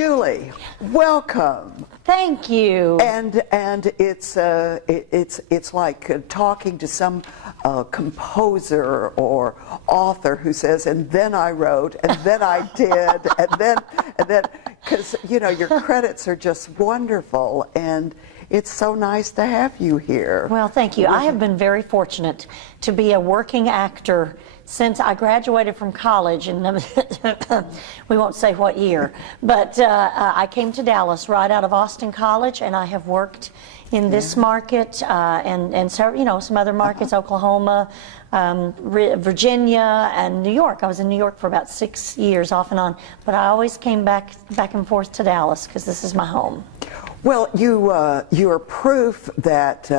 Julie, welcome. Thank you. And it's like talking to some composer or author who says, and then I wrote, and then I did, and then, because you know your credits are just wonderful, and it's so nice to have you here. Well, thank you. I have been very fortunate to be a working actor since I graduated from college, and we won't say what year, but I came to Dallas right out of Austin College, and I have worked in this market and so, you know, some other markets, Oklahoma, Virginia, and New York. I was in New York for about 6 years off and on, but I always came back and forth to Dallas because this is my home. Well, you're proof that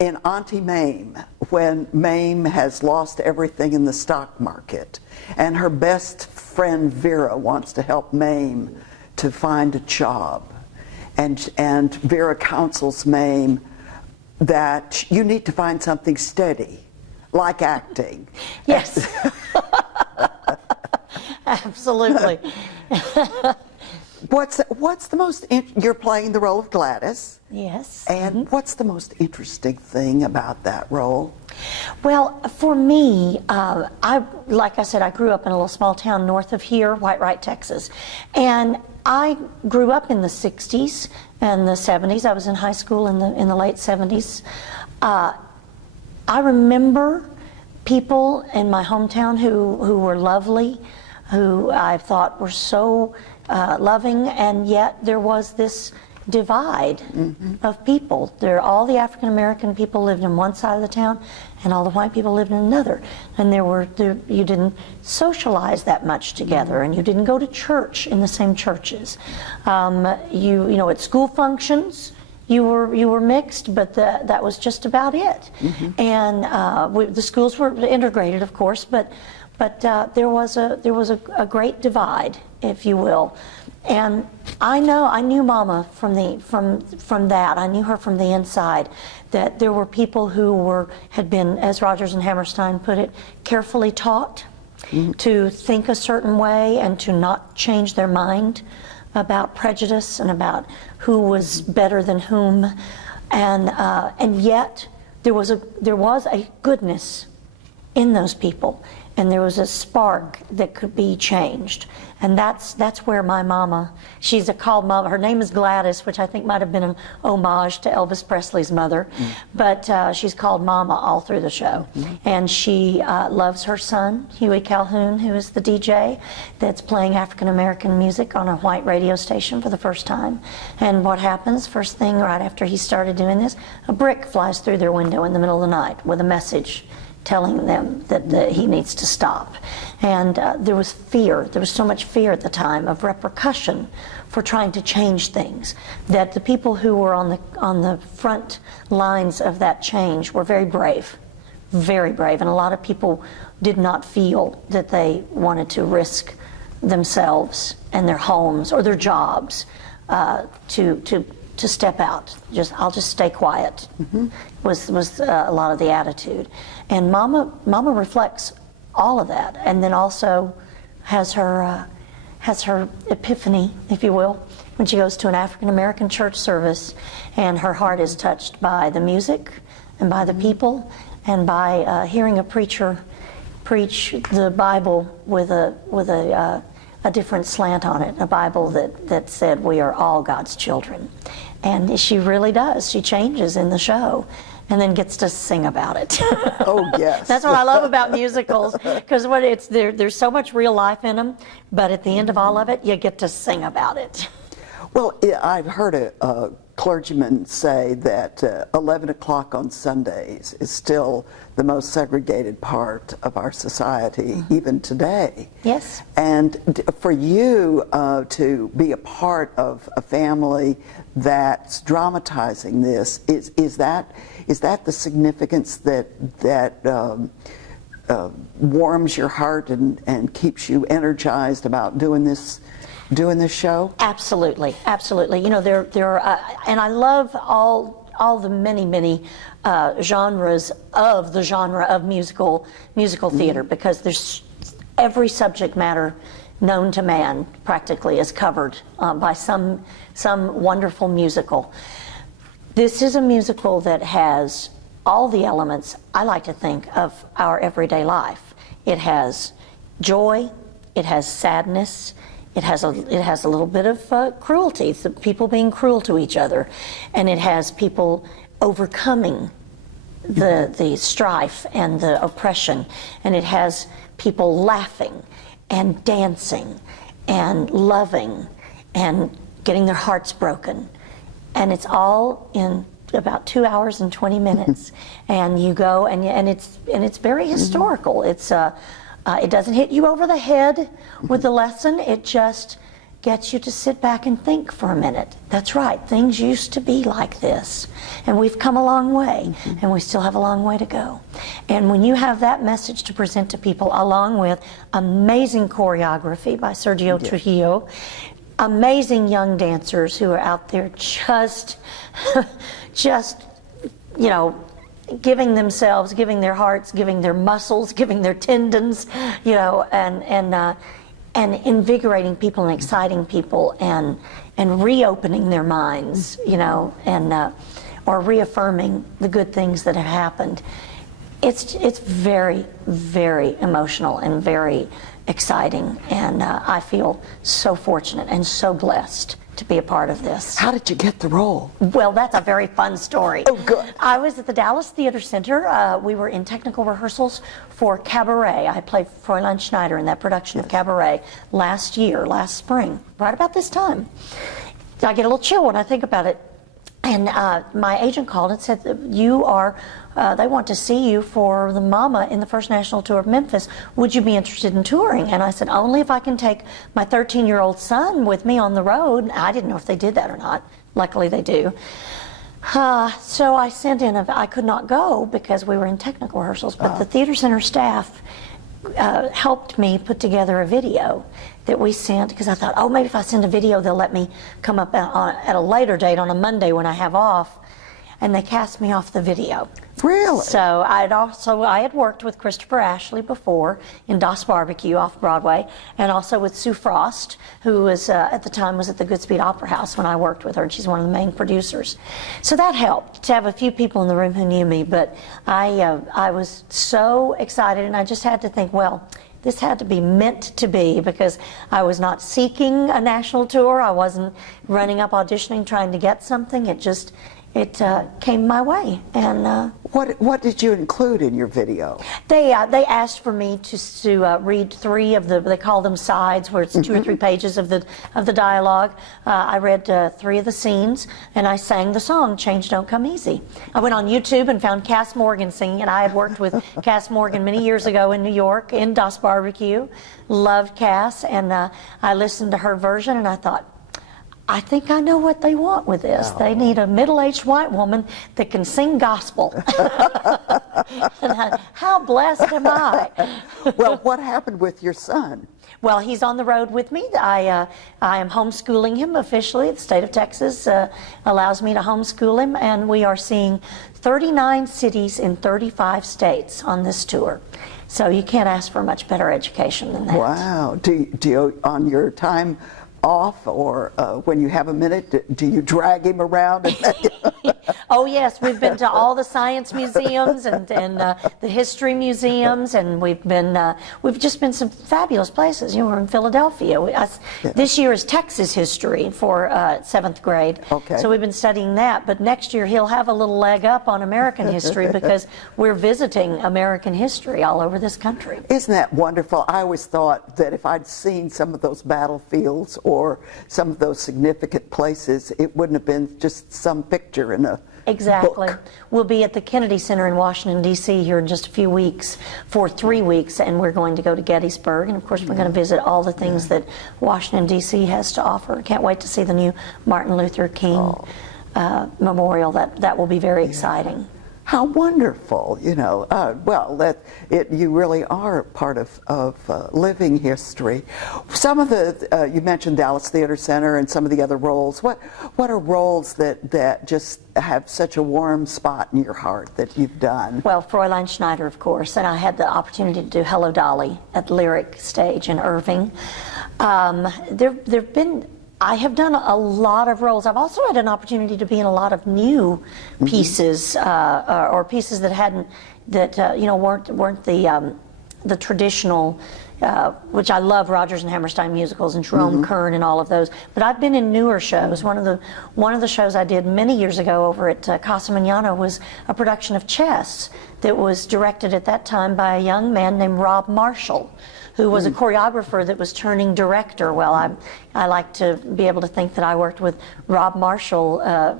in Auntie Mame, when Mame has lost everything in the stock market, and her best friend Vera wants to help Mame to find a job, and Vera counsels Mame that you need to find something steady, like acting. Yes. Absolutely. What's the most, you're playing the role of Gladys. Yes. And what's the most interesting thing about that role? Well, for me, like I said, I grew up in a little small town north of here, Whitewright, Texas. And I grew up in the 60s and the 70s. I was in high school in the late 70s. I remember people in my hometown who were lovely, who I thought were so loving, and yet there was this divide of people. All the African American people lived in one side of the town, and all the white people lived in another. And you didn't socialize that much together, and you didn't go to church in the same churches. You know, at school functions, you were mixed, but that was just about it. And the schools were integrated, of course, but there was a great divide, if you will. And I knew Mama from that. I knew her from the inside. That there were people who had been, as Rodgers and Hammerstein put it, carefully taught to think a certain way and to not change their mind about prejudice and about who was better than whom, and yet there was a goodness in those people, and there was a spark that could be changed. And that's where my Mama, she's called Mama, her name is Gladys, which I think might have been an homage to Elvis Presley's mother, but she's called Mama all through the show. And she loves her son, Huey Calhoun, who is the DJ that's playing African American music on a white radio station for the first time. And what happens, first thing right after he started doing this, a brick flies through their window in the middle of the night with a message telling them that he needs to stop. And there was fear. There was so much fear at the time of repercussion for trying to change things, that the people who were on the front lines of that change were very brave, and a lot of people did not feel that they wanted to risk themselves and their homes or their jobs to step out. I'll just stay quiet. Was a lot of the attitude. And Mama reflects all of that, and then also has her epiphany, if you will, when she goes to an African American church service, and her heart is touched by the music and by the people, and by hearing a preacher preach the Bible with a different slant on it, a Bible that said we are all God's children. And she really does. She changes in the show and then gets to sing about it. Oh, yes. That's what I love about musicals, because there's so much real life in them, but at the end of all of it, you get to sing about it. Well, I've heard a clergyman say that 11 o'clock on Sundays is still the most segregated part of our society, even today. Yes. And for you to be a part of a family that's dramatizing this, is that the significance that warms your heart and keeps you energized about doing this show? Absolutely. You know, there are, and I love all the many genres of the genre of musical theater, because there's every subject matter known to man practically is covered by some wonderful musical. This is a musical that has all the elements, I like to think, of our everyday life. It has joy, it has sadness, it has a little bit of cruelty, it's people being cruel to each other, and it has people overcoming the strife and the oppression, and it has people laughing and dancing and loving and getting their hearts broken, and it's all in about 2 hours and 20 minutes. And you go and it's very historical. It's it doesn't hit you over the head with the lesson. It just gets you to sit back and think for a minute. That's right, things used to be like this, and we've come a long way, and we still have a long way to go. And when you have that message to present to people, along with amazing choreography by Sergio Trujillo, amazing young dancers who are out there just you know, giving themselves, giving their hearts, giving their muscles, giving their tendons, you know, and invigorating people and exciting people and reopening their minds, you know, and or reaffirming the good things that have happened. It's very, very emotional and very exciting, and I feel so fortunate and so blessed to be a part of this. How did you get the role? Well, that's a very fun story. Oh, good. I was at the Dallas Theater Center. We were in technical rehearsals for Cabaret. I played Fräulein Schneider in that production of Cabaret last spring, right about this time. I get a little chill when I think about it. And my agent called and said, they want to see you for the Mama in the First National Tour of Memphis. Would you be interested in touring? And I said, only if I can take my 13-year-old son with me on the road. I didn't know if they did that or not. Luckily they do. So I sent in, I could not go because we were in technical rehearsals, but the theater center staff helped me put together a video that we sent, because I thought, oh, maybe if I send a video, they'll let me come up at a later date on a Monday when I have off. And they cast me off the video. Really? So I had worked with Christopher Ashley before in Das Barbecue off Broadway, and also with Sue Frost, who was at the time was at the Goodspeed Opera House when I worked with her, and she's one of the main producers. So that helped to have a few people in the room who knew me. But I was so excited, and I just had to think, well, this had to be meant to be, because I was not seeking a national tour. I wasn't running up auditioning trying to get something. It came my way. And what did you include in your video? They asked for me to read 3 of the, they call them sides, where it's 2 or 3 pages of the dialogue. I read 3 of the scenes, and I sang the song "Change Don't Come Easy." I went on YouTube and found Cass Morgan singing, and I had worked with Cass Morgan many years ago in New York in Das Barbecue. Loved Cass, and I listened to her version, and I thought, I think I know what they want with this. Oh. They need a middle-aged white woman that can sing gospel. How blessed am I? Well, what happened with your son? Well, he's on the road with me. I am homeschooling him officially. The state of Texas allows me to homeschool him, and we are seeing 39 cities in 35 states on this tour. So you can't ask for a much better education than that. Wow. Do you, on your time off, or when you have a minute, do you drag him around? Oh yes, we've been to all the science museums and the history museums, and we've just been some fabulous places. You know, we're in Philadelphia. This year is Texas history for 7th grade. Okay. So we've been studying that, but next year he'll have a little leg up on American history because we're visiting American history all over this country. Isn't that wonderful? I always thought that if I'd seen some of those battlefields or some of those significant places, it wouldn't have been just some picture in a Exactly. book. We'll be at the Kennedy Center in Washington, D.C. here in just a few weeks for 3 weeks, and we're going to go to Gettysburg, and of course we're going to visit all the things that Washington, D.C. has to offer. Can't wait to see the new Martin Luther King memorial. That will be very exciting. How wonderful, you know. Well, you really are part of living history. Some of the, you mentioned Dallas Theater Center and some of the other roles. What are roles that just have such a warm spot in your heart that you've done? Well, Fräulein Schneider, of course, and I had the opportunity to do Hello, Dolly at Lyric Stage in Irving. There've been. I have done a lot of roles. I've also had an opportunity to be in a lot of new pieces, or pieces that hadn't, that you know, weren't the traditional. Which I love, Rodgers and Hammerstein musicals and Jerome Kern and all of those. But I've been in newer shows. One of the shows I did many years ago over at Casa Mañana was a production of Chess that was directed at that time by a young man named Rob Marshall, who was a choreographer that was turning director. Well, I like to be able to think that I worked with Rob Marshall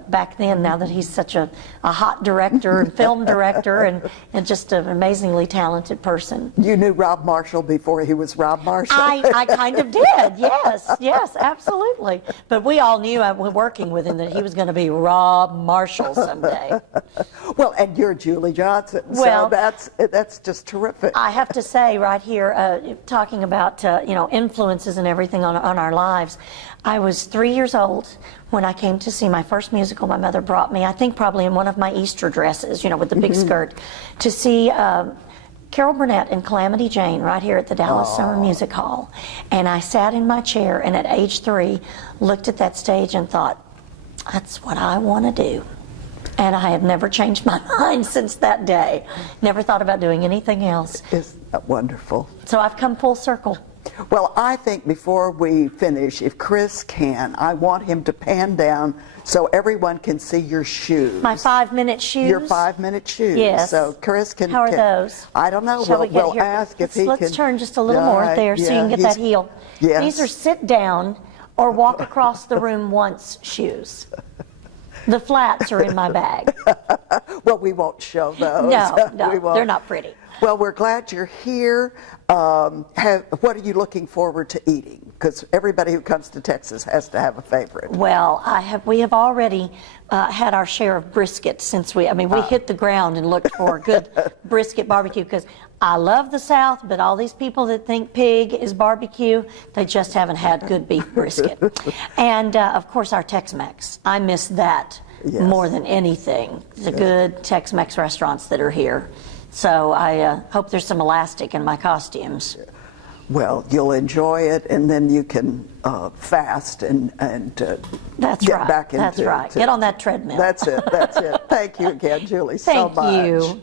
back then, now that he's such a hot director and film director and just an amazingly talented person. You knew Rob Marshall before he was Rob Marshall? I kind of did, yes, absolutely. But we all knew, working with him, that he was going to be Rob Marshall someday. Well, and you're Julie Johnson, Well, so that's just terrific. I have to say right here, talking about you know, influences and everything on our lives. I was 3 years old when I came to see my first musical. My mother brought me, I think probably in one of my Easter dresses, you know, with the big skirt, to see Carol Burnett and Calamity Jane right here at the Dallas Summer Music Hall. And I sat in my chair and at age 3 looked at that stage and thought, that's what I want to do. And I have never changed my mind since that day. Never thought about doing anything else. Isn't that wonderful? So I've come full circle. Well, I think before we finish, if Chris can, I want him to pan down so everyone can see your shoes. My 5-minute shoes? Your 5-minute shoes. Yes. So Chris can... How are those? I don't know. Shall we get we'll here? ask if he can... Let's turn just a little more there so you can get that heel. Yes. These are sit down or walk across the room once shoes. The flats are in my bag. Well, we won't show those. No, they're not pretty. Well, we're glad you're here. What are you looking forward to eating? Because everybody who comes to Texas has to have a favorite. Well, we have already had our share of brisket since we hit the ground and looked for good brisket barbecue, because I love the South, but all these people that think pig is barbecue, they just haven't had good beef brisket. And of course our Tex-Mex. I miss that more than anything. The good Tex-Mex restaurants that are here. So I hope there's some elastic in my costumes. Well, you'll enjoy it, and then you can fast and That's get right. back into That's right. Get on that treadmill. That's it. Thank you again, Julie, so Thank much. you.